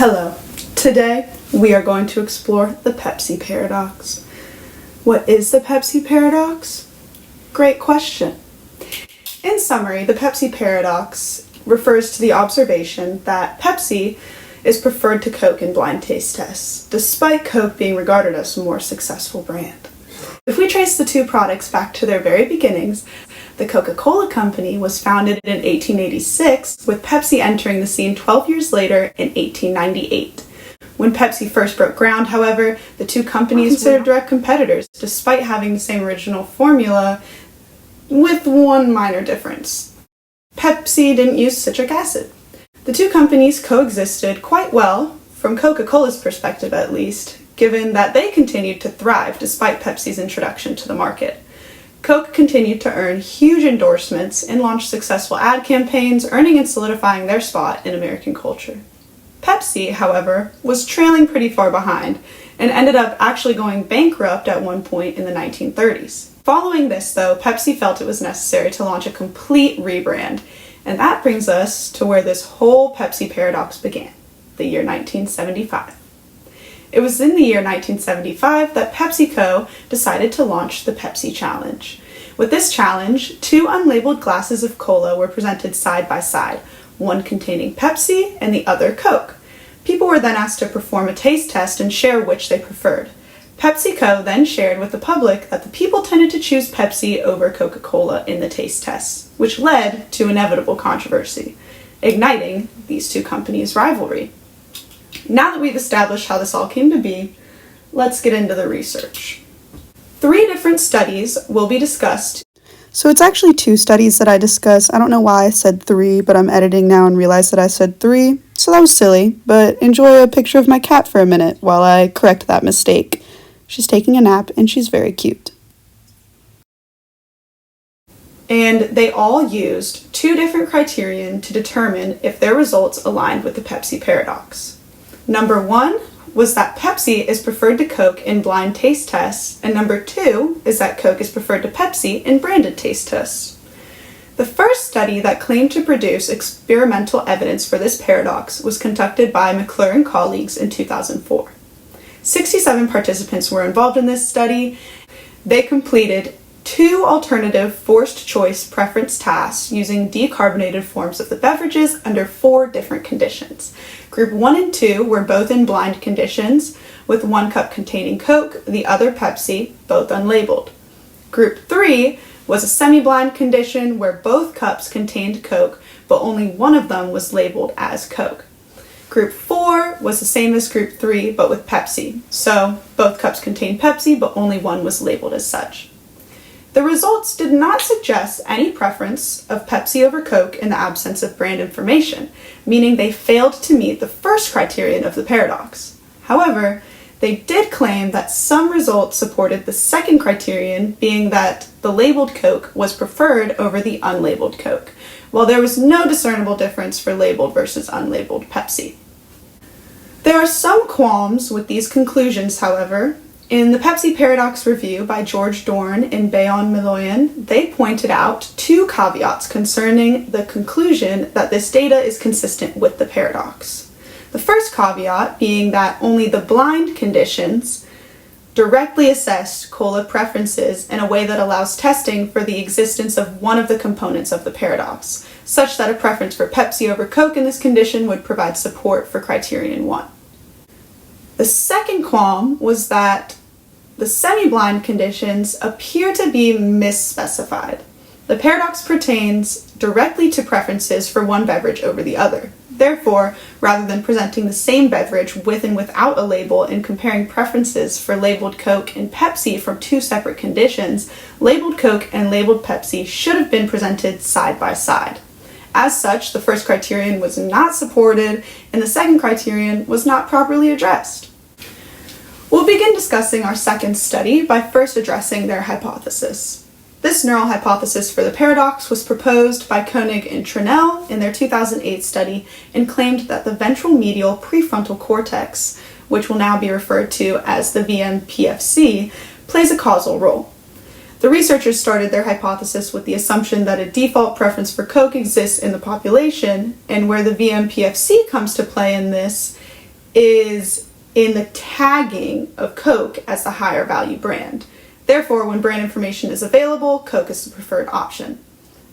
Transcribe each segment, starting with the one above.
Hello. Today, we are going to explore the Pepsi paradox. What is the Pepsi paradox? Great question. In summary, the Pepsi paradox refers to the observation that Pepsi is preferred to Coke in blind taste tests, despite Coke being regarded as a more successful brand. If we trace the two products back to their very beginnings, the Coca-Cola Company was founded in 1886, with Pepsi entering the scene 12 years later in 1898. When Pepsi first broke ground, however, the two companies were considered direct competitors, despite having the same original formula, with one minor difference. Pepsi didn't use citric acid. The two companies coexisted quite well, from Coca-Cola's perspective at least, given that they continued to thrive despite Pepsi's introduction to the market. Coke continued to earn huge endorsements and launch successful ad campaigns, earning and solidifying their spot in American culture. Pepsi, however, was trailing pretty far behind and ended up actually going bankrupt at one point in the 1930s. Following this, though, Pepsi felt it was necessary to launch a complete rebrand, and that brings us to where this whole Pepsi paradox began, the year 1975. It was in the year 1975 that PepsiCo decided to launch the Pepsi Challenge. With this challenge, two unlabeled glasses of cola were presented side by side, one containing Pepsi and the other Coke. People were then asked to perform a taste test and share which they preferred. PepsiCo then shared with the public that the people tended to choose Pepsi over Coca-Cola in the taste tests, which led to inevitable controversy, igniting these two companies' rivalry. Now that we've established how this all came to be, let's get into the research. 3 different studies will be discussed. So it's actually 2 studies that I discuss. I don't know why I said 3, but I'm editing now and realized that I said 3, so that was silly. But enjoy a picture of my cat for a minute while I correct that mistake. She's taking a nap and she's very cute. And they all used 2 different criterion to determine if their results aligned with the Pepsi paradox. Number 1 was that Pepsi is preferred to Coke in blind taste tests, and number 2 is that Coke is preferred to Pepsi in branded taste tests. The first study that claimed to produce experimental evidence for this paradox was conducted by McClure and colleagues in 2004. 67 participants were involved in this study. They completed 2 alternative forced choice preference tasks using decarbonated forms of the beverages under 4 different conditions. Group 1 and 2 were both in blind conditions, with 1 cup containing Coke, the other Pepsi, both unlabeled. Group 3 was a semi-blind condition where both cups contained Coke, but only one of them was labeled as Coke. Group 4 was the same as Group 3, but with Pepsi. So both cups contained Pepsi, but only one was labeled as such. The results did not suggest any preference of Pepsi over Coke in the absence of brand information, meaning they failed to meet the first criterion of the paradox. However, they did claim that some results supported the second criterion, being that the labeled Coke was preferred over the unlabeled Coke, while there was no discernible difference for labeled versus unlabeled Pepsi. There are some qualms with these conclusions, however. In the Pepsi Paradox Review by George Doorn and Miloyan, they pointed out 2 caveats concerning the conclusion that this data is consistent with the paradox. The first caveat being that only the blind conditions directly assessed cola preferences in a way that allows testing for the existence of one of the components of the paradox, such that a preference for Pepsi over Coke in this condition would provide support for criterion 1. The second qualm was that the semi-blind conditions appear to be misspecified. The paradox pertains directly to preferences for one beverage over the other. Therefore, rather than presenting the same beverage with and without a label and comparing preferences for labeled Coke and Pepsi from 2 separate conditions, labeled Coke and labeled Pepsi should have been presented side by side. As such, the first criterion was not supported, and the second criterion was not properly addressed. We'll begin discussing our second study by first addressing their hypothesis. This neural hypothesis for the paradox was proposed by Koenig and Tranel in their 2008 study and claimed that the ventral medial prefrontal cortex, which will now be referred to as the VMPFC, plays a causal role. The researchers started their hypothesis with the assumption that a default preference for Coke exists in the population, and where the VMPFC comes to play in this is in the tagging of Coke as the higher value brand. Therefore, when brand information is available, Coke is the preferred option.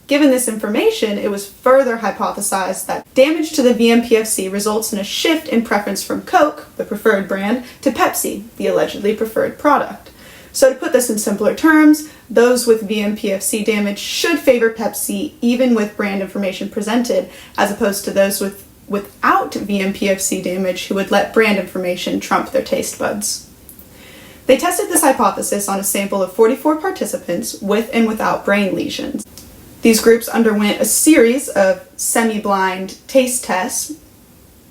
Given this information, it was further hypothesized that damage to the VMPFC results in a shift in preference from Coke, the preferred brand, to Pepsi, the allegedly preferred product. So to put this in simpler terms, those with VMPFC damage should favor Pepsi even with brand information presented, as opposed to those without VMPFC damage who would let brand information trump their taste buds. They tested this hypothesis on a sample of 44 participants with and without brain lesions. These groups underwent a series of semi-blind taste tests,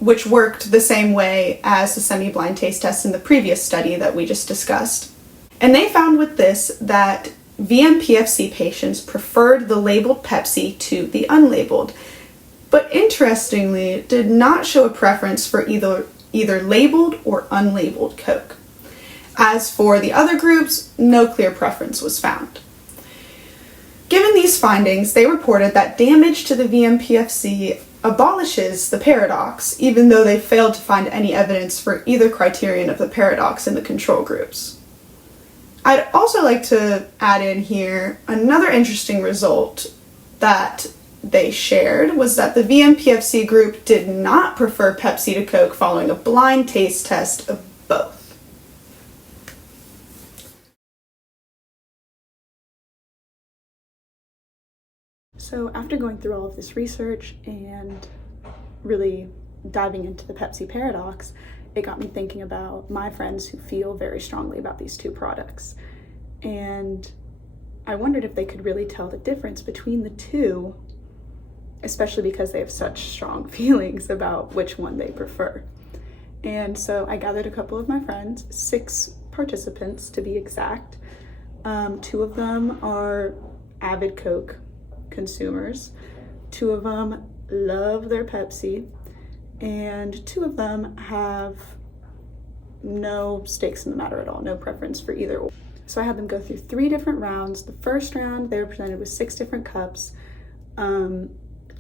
which worked the same way as the semi-blind taste tests in the previous study that we just discussed. And they found with this that VMPFC patients preferred the labeled Pepsi to the unlabeled, but interestingly did not show a preference for either labeled or unlabeled Coke. As for the other groups, no clear preference was found. Given these findings, they reported that damage to the VMPFC abolishes the paradox, even though they failed to find any evidence for either criterion of the paradox in the control groups. I'd also like to add in here another interesting result that they shared was that the VMPFC group did not prefer Pepsi to Coke following a blind taste test of both. So after going through all of this research and really diving into the Pepsi paradox, it got me thinking about my friends who feel very strongly about these two products. And I wondered if they could really tell the difference between the two, especially because they have such strong feelings about which one they prefer. And so I gathered a couple of my friends, 6 participants to be exact. 2 of them are avid Coke consumers, 2 of them love their Pepsi, and 2 of them have no stakes in the matter at all, no preference for either or. So I had them go through 3 different rounds. The first round, they were presented with 6 different cups. 2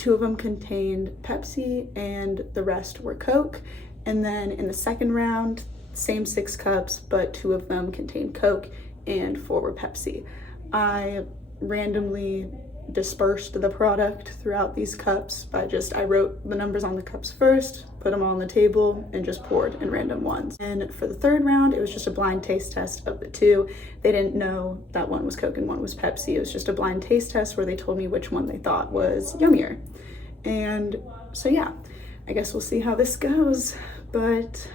of them contained Pepsi and the rest were Coke. And then in the second round, same 6 cups, but 2 of them contained Coke and 4 were Pepsi. I randomly dispersed the product throughout these cups I wrote the numbers on the cups first, put them all on the table, and just poured in random ones. And for the third round, it was just a blind taste test of the 2. They didn't know that one was Coke and one was Pepsi. It was just a blind taste test where they told me which one they thought was yummier. And so yeah, I guess we'll see how this goes, but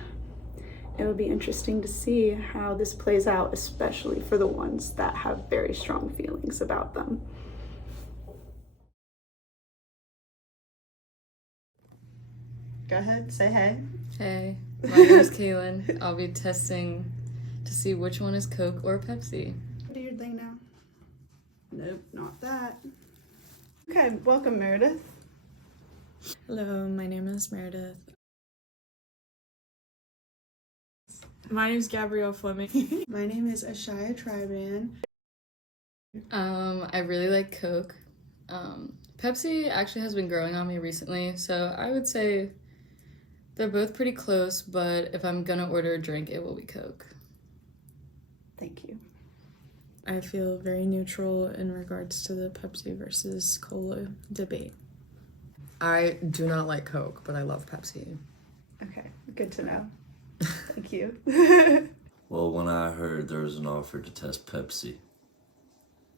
it'll be interesting to see how this plays out, especially for the ones that have very strong feelings about them. Go ahead, say hey. Hey, my name is Kaylin. I'll be testing to see which one is Coke or Pepsi. Do your thing now. Nope, not that. Okay, welcome, Meredith. Hello, my name is Meredith. My name's Gabrielle Fleming. My name is Ashaya Triban. I really like Coke. Pepsi actually has been growing on me recently, so I would say they're both pretty close, but if I'm gonna order a drink, it will be Coke. Thank you. I feel very neutral in regards to the Pepsi versus Cola debate. I do not like Coke, but I love Pepsi. Okay, good to know. Thank you. Well, when I heard there was an offer to test Pepsi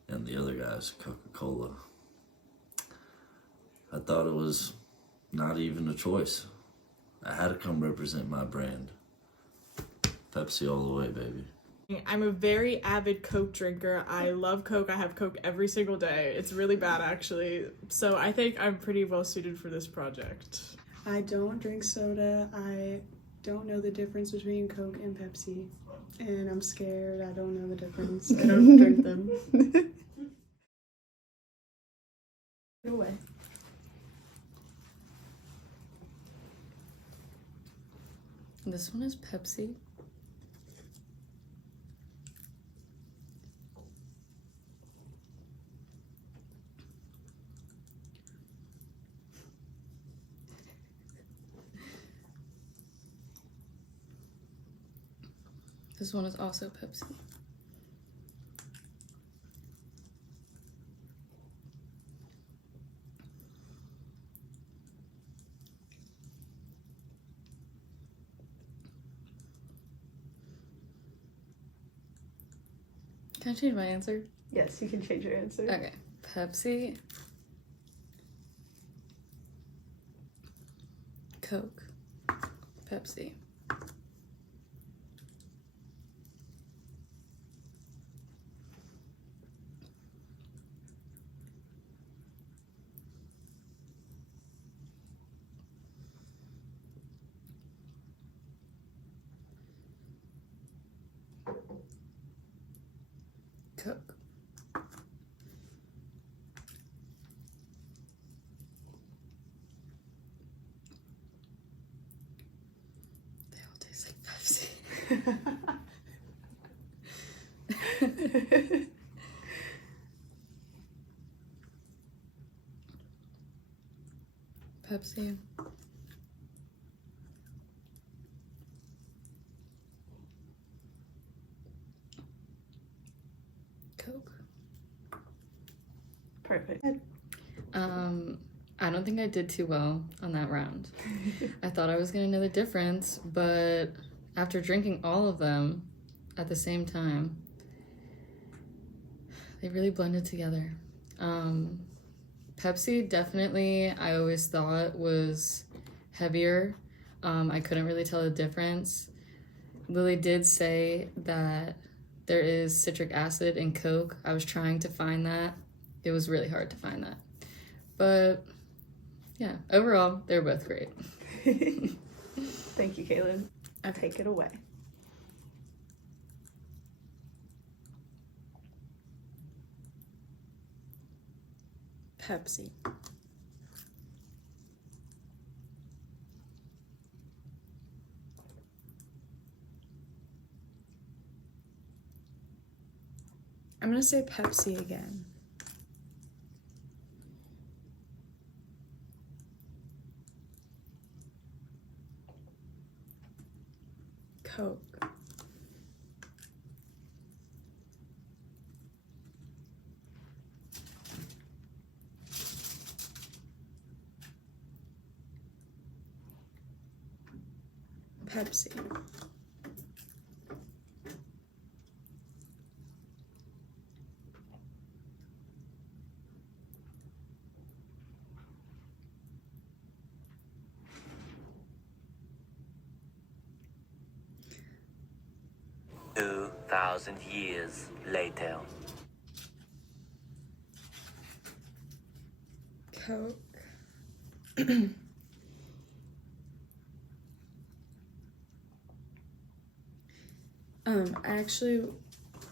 and the other guy's Coca-Cola, I thought it was not even a choice. I had to come represent my brand. Pepsi all the way, baby. I'm a very avid Coke drinker. I love Coke. I have Coke every single day. It's really bad, actually. So I think I'm pretty well suited for this project. I don't drink soda. I don't know the difference between Coke and Pepsi. And I'm scared. I don't know the difference. I don't drink them. Go away. This one is Pepsi. This one is also Pepsi. Can I change my answer? Yes, you can change your answer. Okay. Pepsi. Coke. Pepsi. Coke. They all taste like Pepsi. Pepsi. Coke. Perfect. I don't think I did too well on that round. I thought I was gonna know the difference, but after drinking all of them at the same time, they really blended together. Pepsi definitely, I always thought was heavier. I couldn't really tell the difference. Lily did say that there is citric acid in Coke. I was trying to find that. It was really hard to find that. But yeah, overall, they're both great. Thank you, Kaylin. I'll take it away. Pepsi. I'm gonna say Pepsi again. Coke. Pepsi. Years later. Coke.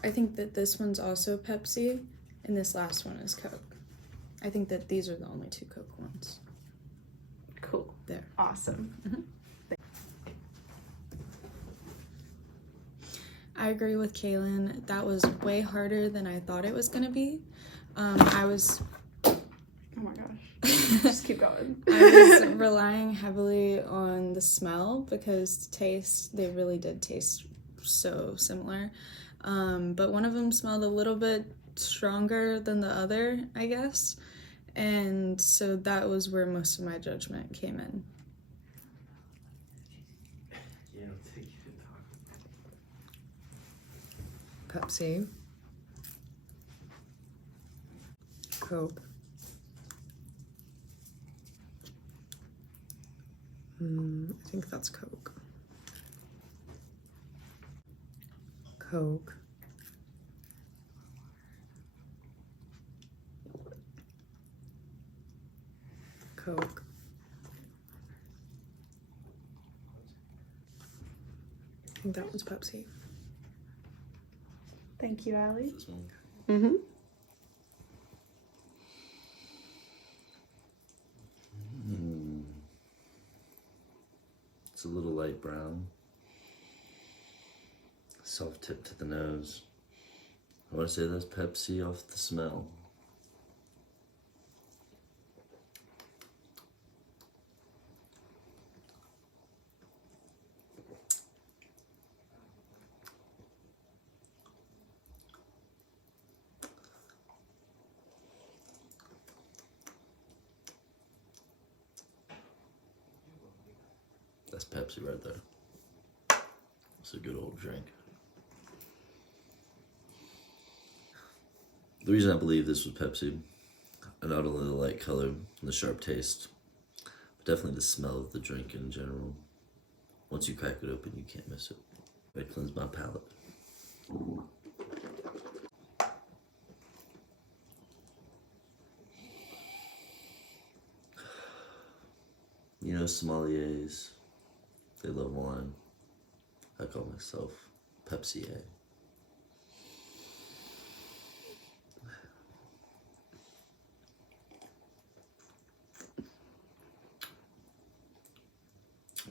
I think that this one's also Pepsi, and this last one is Coke. I think that these are the only two Coke ones. Cool. There. Awesome. I agree with Kaylin. That was way harder than I thought it was gonna be. Oh my gosh. Just keep going. I was relying heavily on the smell because taste, they really did taste so similar. But one of them smelled a little bit stronger than the other, I guess. And so that was where most of my judgment came in. Pepsi. Coke. I think that's Coke. Coke. Coke. I think that one's Pepsi. Thank you, Allie. This one. Mm-hmm. It's a little light brown. Soft tip to the nose. I want to say that's Pepsi off the smell. That's Pepsi right there. It's a good old drink. The reason I believe this was Pepsi, not only the light color and the sharp taste, but definitely the smell of the drink in general. Once you crack it open, you can't miss it. It cleans my palate. You know, sommeliers, they love wine. I call myself Pepsi-A.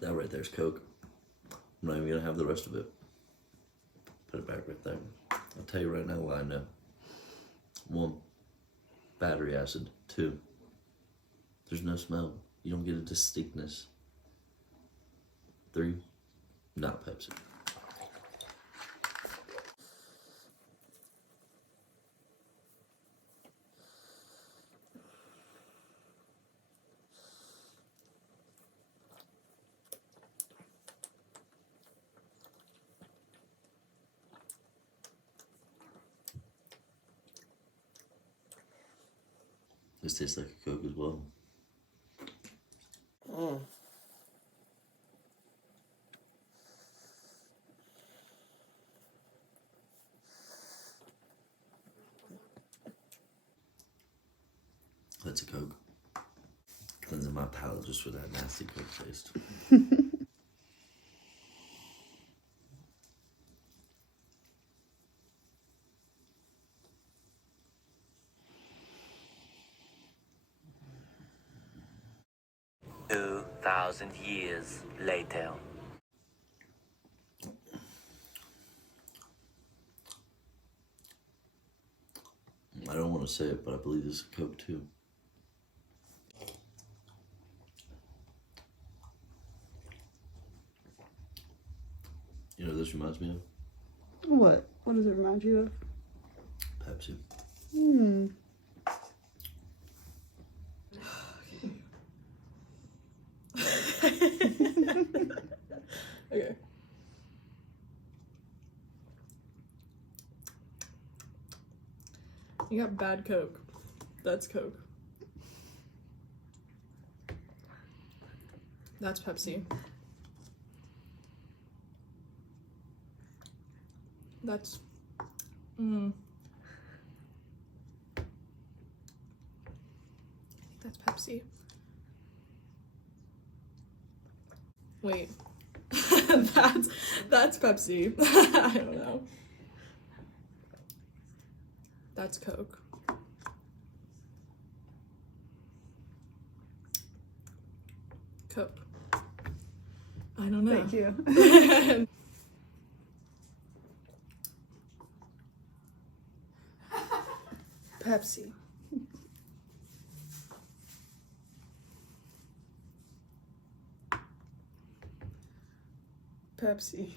That right there's Coke. I'm not even gonna have the rest of it. Put it back right there. I'll tell you right now why I know. 1, battery acid. 2, there's no smell. You don't get a distinctness. 3, not Pepsi. This tastes like a Coke as well. That's a Coke. Cleansing my palate just for that nasty Coke taste. Two 2,000 years later. I don't want to say it, but I believe this is a Coke too. You know what this reminds me of? What? What does it remind you of? Pepsi. Okay. You got bad Coke. That's Coke. That's Pepsi. That's I think that's Pepsi. Wait. that's Pepsi. I don't know. That's Coke. Coke. I don't know. Thank you. Pepsi. Pepsi.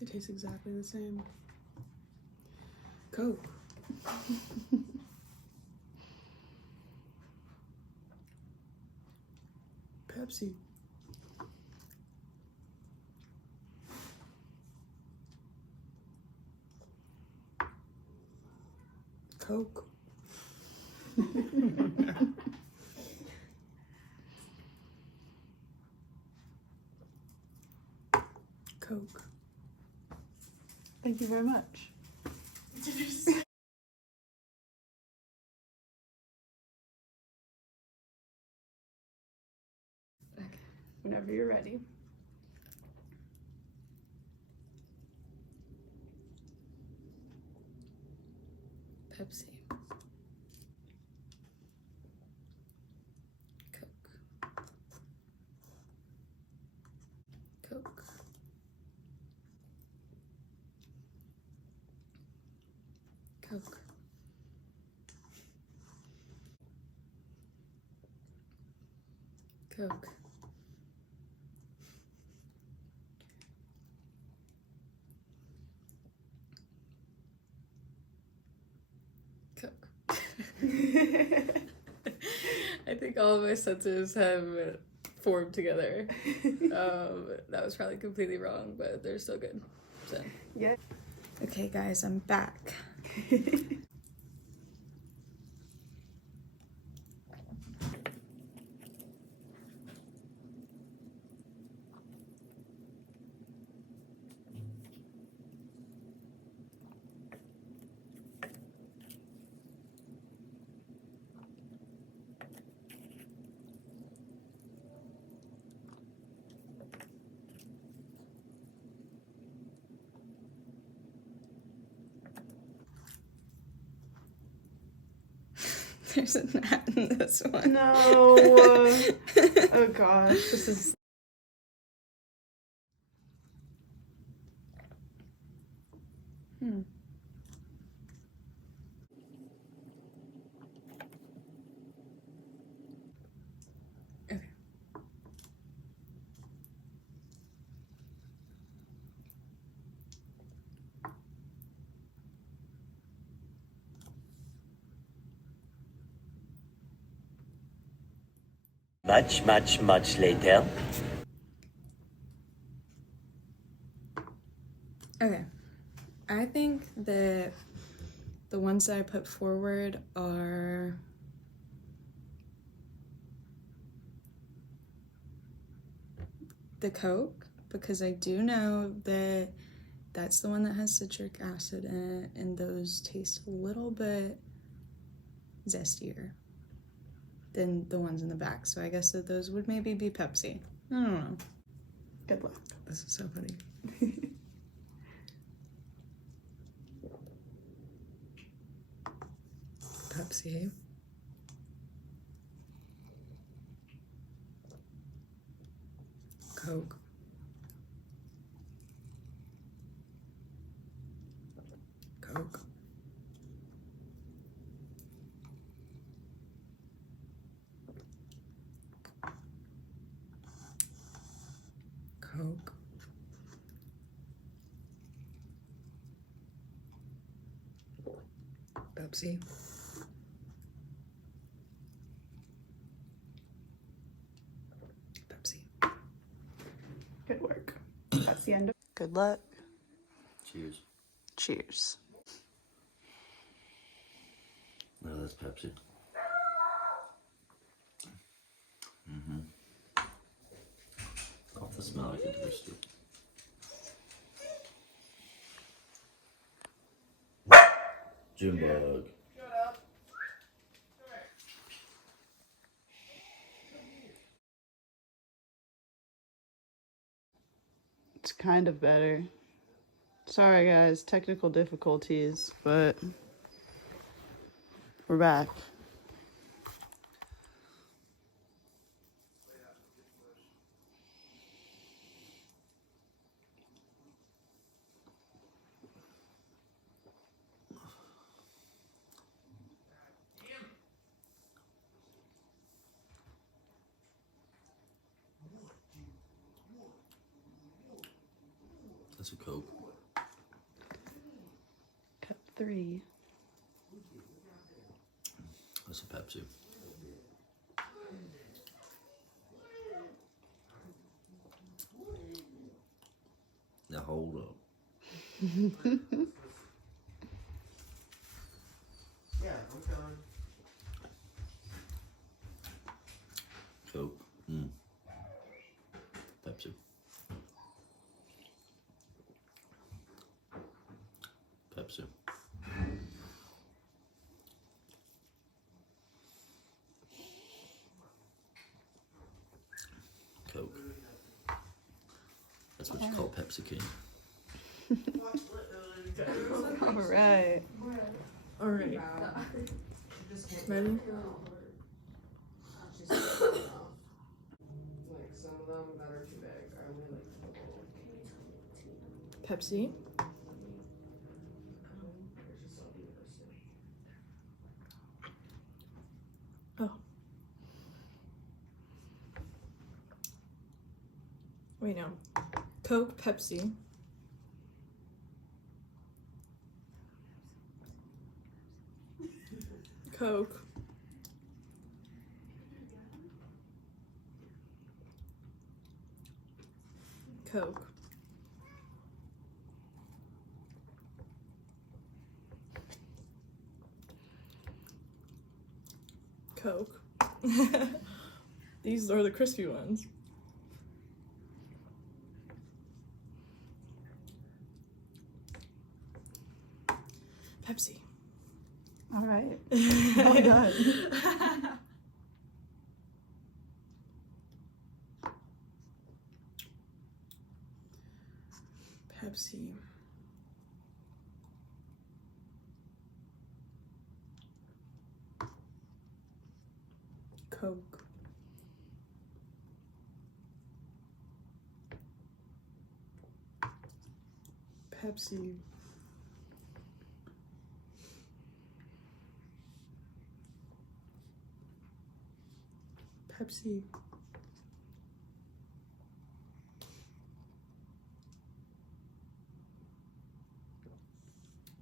It tastes exactly the same. Coke. Pepsi. Coke. Coke. Thank you very much. Whenever you're ready. Pepsi. Coke. Coke. Coke. I think all of my senses have formed together. That was probably completely wrong, but they're still good. So. Yeah. Okay, guys, I'm back. There's a gnat in this one. No. Oh gosh, this is. Okay. Much later. Okay. I think that the ones that I put forward are the Coke, because I do know that that's the one that has citric acid in it, and those taste a little bit zestier than the ones in the back. So I guess that those would maybe be Pepsi. I don't know. Good luck. This is so funny. Pepsi. Coke. Coke. Coke. Pepsi. Pepsi. Good work. That's the end of. Good luck. Cheers. Cheers. No, that's Pepsi. Off the smell, I can taste it. Junebug. It's kind of better. Sorry guys, technical difficulties, but we're back. That's a Coke. Cup 3. That's a Pepsi. Now hold up. Coke. Pepsi. Pepsi. Coke. That's what you call Pepsi King. All right. All right. Ready? Pepsi. Oh. Wait, no. Coke, Pepsi. Coke. Coke. Coke. These are the crispy ones. Pepsi. All right. Well done. Pepsi. Coke. Pepsi. Pepsi.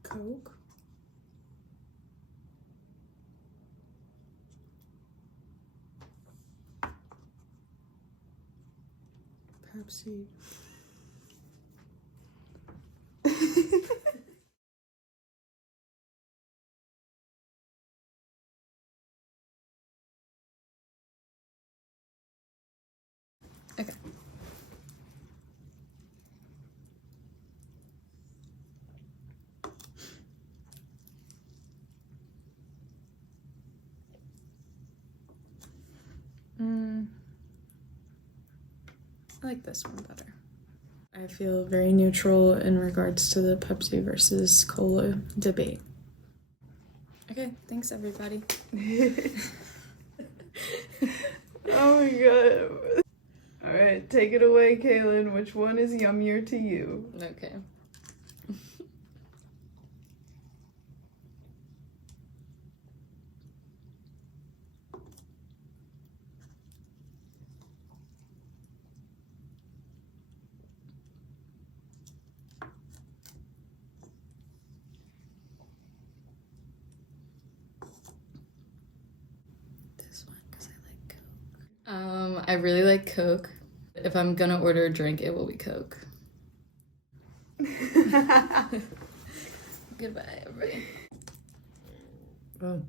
Coke. Pepsi. Okay. I like this one better. I feel very neutral in regards to the Pepsi versus cola debate. Okay, thanks everybody. Oh my god. All right, take it away, Kaylin. Which one is yummier to you? Okay. This one, because I like Coke. I really like Coke. If I'm gonna order a drink, it will be Coke. Goodbye, everybody. Oh.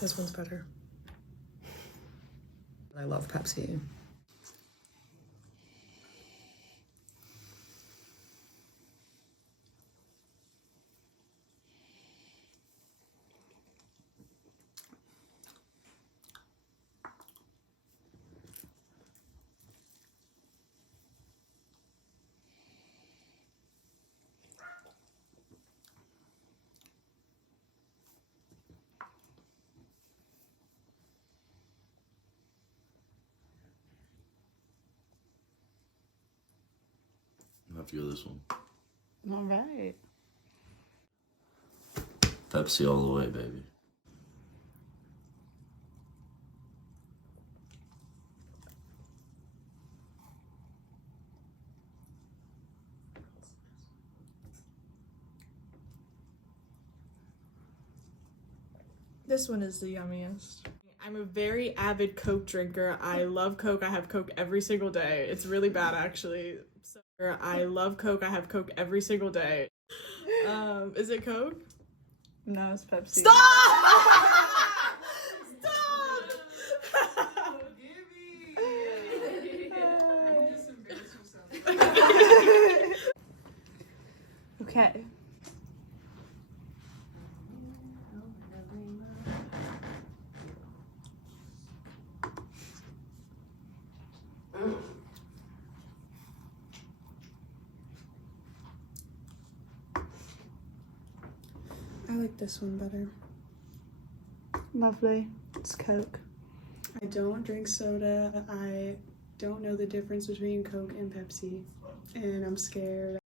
This one's better. I love Pepsi. I have to go this one. All right. Pepsi all the way, baby. This one is the yummiest. I'm a very avid Coke drinker. I love Coke. I have Coke every single day. It's really bad, actually. So, I love Coke. I have Coke every single day. Is it Coke? No, it's Pepsi. Stop! Okay. I like this one better. Lovely. It's Coke. I don't drink soda. I don't know the difference between Coke and Pepsi, and I'm scared.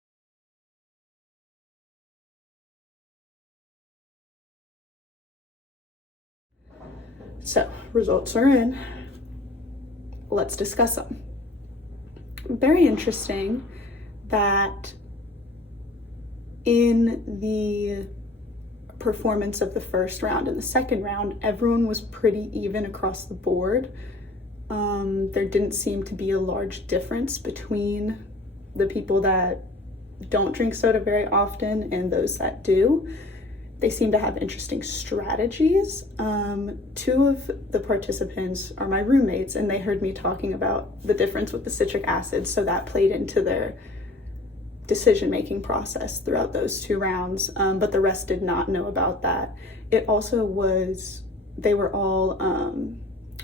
So, results are in. let's discuss them. Very interesting that in the performance of the first round and the second round, everyone was pretty even across the board. There didn't seem to be a large difference between the people that don't drink soda very often and those that do. They seem to have interesting strategies. Two of the participants are my roommates, and they heard me talking about the difference with the citric acid, so that played into their decision-making process throughout those 2 rounds, but the rest did not know about that. It also was, they were all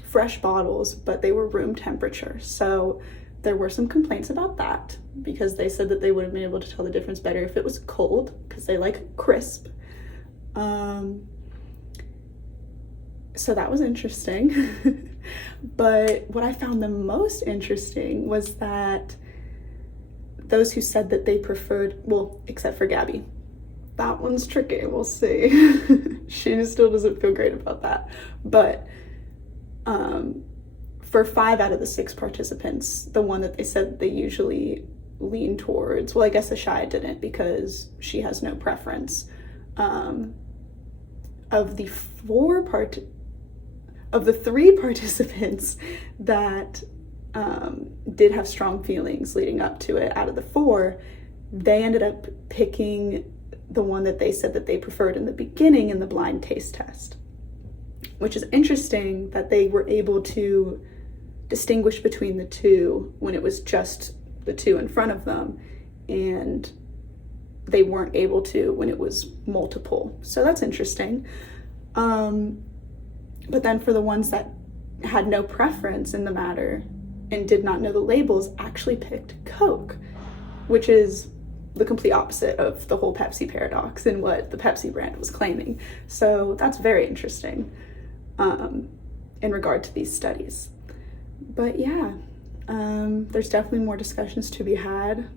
fresh bottles, but they were room temperature, so there were some complaints about that because they said that they would have been able to tell the difference better if it was cold, because they like crisp. So that was interesting. But what I found the most interesting was that those who said that they preferred, well, except for Gabby, that one's tricky, we'll see. She still doesn't feel great about that. But for 5 out of the 6 participants, the one that they said they usually lean towards, well, I guess Ashaya didn't because she has no preference. Of the 3 participants that did have strong feelings leading up to it, out of the 4, they ended up picking the one that they said that they preferred in the beginning in the blind taste test, which is interesting that they were able to distinguish between the 2 when it was just the 2 in front of them, and they weren't able to when it was multiple. So that's interesting. But then for the ones that had no preference in the matter and did not know the labels, actually picked Coke, which is the complete opposite of the whole Pepsi paradox and what the Pepsi brand was claiming. So that's very interesting in regard to these studies. But yeah, there's definitely more discussions to be had.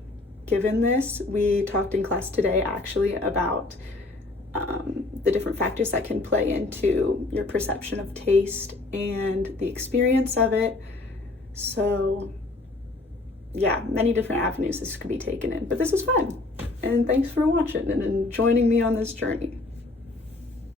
Given this, we talked in class today actually about the different factors that can play into your perception of taste and the experience of it. So yeah, many different avenues this could be taken in, but this was fun. And thanks for watching and joining me on this journey.